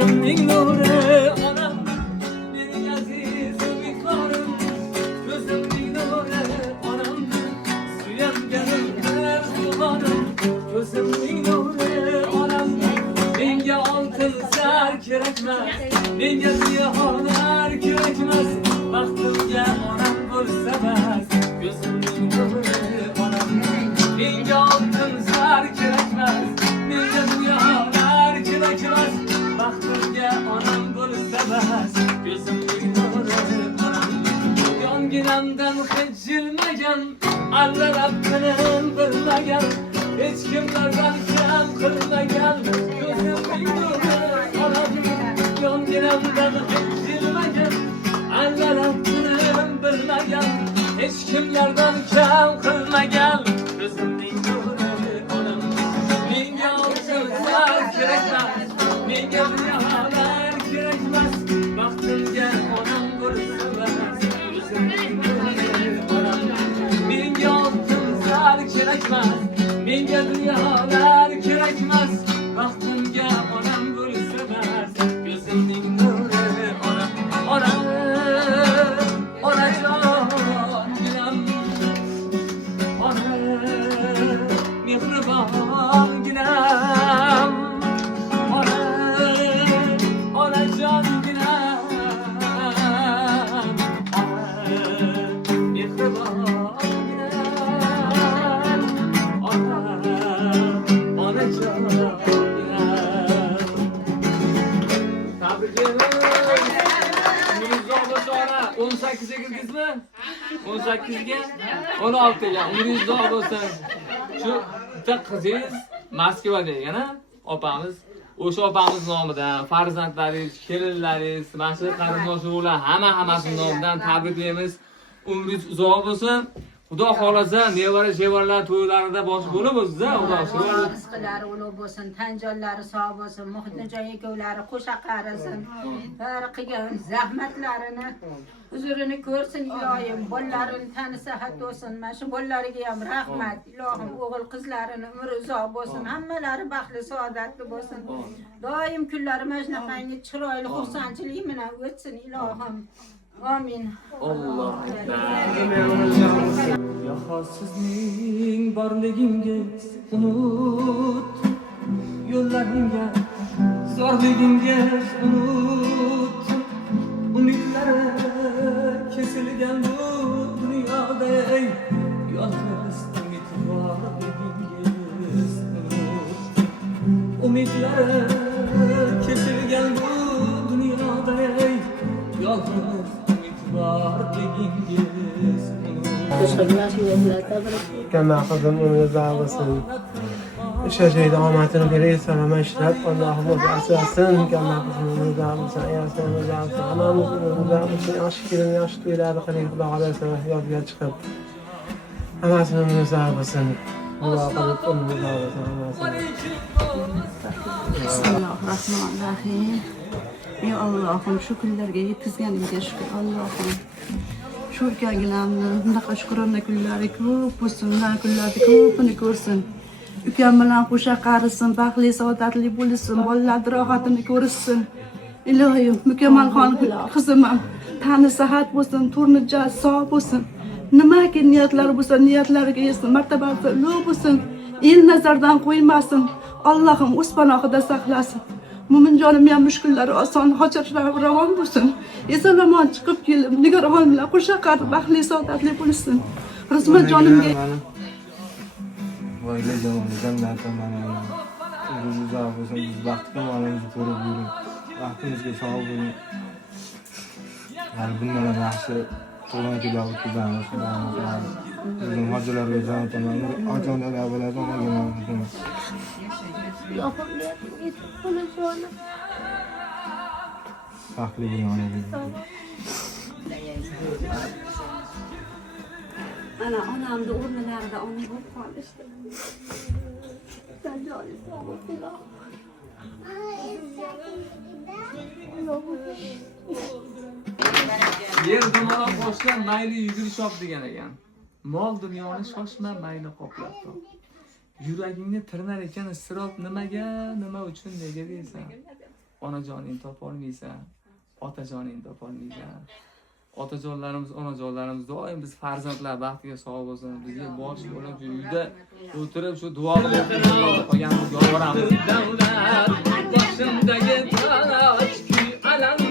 Gözümün nuru anam, benim aziz miktarım. Gözümün nuru anam, suyam gönüller sularım. Gözümün nuru anam, benge altın zar kerekmez, benge ziyahalar kerekmez. Baktımga anam bo'lsa bas, gözümün nuru anam, benge altın zar kerekmez, benge ziyahalar kerekmez. Baktımga anam bo'lsa bas, gözümün nuru anam. Yonginamdan hech jilmagan, Alla Rabbinin bilmagan, hech kimlardan kam qilmagan. Gözümün nuru anam, yonginamdan hech jilmagan, Alla Rabbinin bilmagan, hech kimlardan kam qilmagan. Gözümün nuru anam, menga olsunlar kerakmas, menga ziyolar kerakmas. Baxtimga onam bo'lsa bas, gözümün nuru anam, menga olsunlar kerakmas, menga ziyolar kerakmas. Baxtimga onam bo'lsa bas, gözümün nuru anam, onam, onajon gilam, ona mehribon gilam, onajon gilam, mehribon gilam, onajon gilam. Tabriklayman. Umringiz uzoq bo'lsin ona. 18 ga kirdingizmi? 18 ga 16 ga. Umringiz uzoq bo'lsin. Shu bitta qizingiz Moskvada yana opamiz, o'sha opamiz nomidan farzandlaringiz, kelinlaringiz, mana shu qarindosh urug'lar hammasining nomidan tabriklaymiz. Umringiz uzoq bo'lsin. Xudo xolasa nevara chevarlar to'ylarida bosh bo'lib o'siz-a, xudo shukr. Rizqlari ulug' bo'lsin, tan jonlari sog' bo'lsin, muhitjon ikkovlari qo'sha qarisin. Bari qilgan zahmatlarini huzurini ko'rsin iloyim, bolalarini tani sihat bo'lsin. Mana shu bolalariga ham rahmat. Ilohim o'g'il qizlarini umri uzoq bo'lsin, hammalari baxtli, saodatli bo'lsin. Doim kunlari mana shunaqangi chiroyli, xursandchilik bilan o'tsin ilohim. Amin. Allah. Yaho sizning borligimga unut, yo'llarimga zorligimga unut. Umidlari kesilgan bu dunyoda, yolg'iz umid borligingiz unut. Umidlari kesilgan bu dunyoda, yolg'iz كما أخذهم من الزعبسن الشجيد عاماتنا بريسة وما يشرب اللهم بأساسا كما أخذهم من الزعبسن أياسا من الزعبسن أنا مسلم من الزعبسن أشكر من أشتو إلى بقريب الله عليه وسلم يبقى يتشخب أما أسلم من الزعبسن الله قد أم من الزعبسن بسم الله الرحمن الرحيم. Ya Allah'ım şükürlerge yetkizgenimge şükür Allah'ım. Şu ülkegilerimni bunaqa shukrona kunlari ko'p bo'lsin, kunlarni ko'pini ko'rsin. Ukam bilan qo'sha qarisin, baxtli, saodatli bo'lsin, bolalarni rohatini ko'rsin. Ilohim, Mukammalxon qizim ham tani sihat bo'lsin, turni sog' bo'lsin. Nimaki niyatlari bo'lsa, niyatlariga yetsin, martabasi ulug' bo'lsin. El nazardan qo'ymasin. Allohim o'z panohida saqlasin. Mo'minjonim ham mushkullari oson, hojatlar ravon bo'lsin. Eson-omon chiqib kelib, Nigorxon bilan qo'sha qarib, baxtli, saodatli bo'lsin. Rizmatjonimga Voyla jonimizdan narsamanani uzoq bo'lsin, biz baxtli tomonimizni ko'rib yuring. Baxtimizga sog' bo'ling. Bundan yaxshi to'g'ri kelib o'tganmiz. Bizim hocalarga jon aytaman, ojonlar bo'ladi, nima Baxtli bo'ling. ana onamni o'rnilarida ona bo'lib qolishdi. Yer dumaloq boshdan mayli yugurish op degan ekan. Mol dunyoni shoshma mayli qoplab top. Yuragingni tirnar ekan isrof nimaga, nima uchun nega deysan? onajoningni topolmaysan, otajoningni topolmaysan. Otajonlarimiz, onajonlarimiz doim biz farzandlar baxtiga sog' bo'lsin, bizga bosh bo'lib shu uyda o'tirib shu duo qilib qolganimiz yolvoramiz. Davlat boshimdagi toj, alam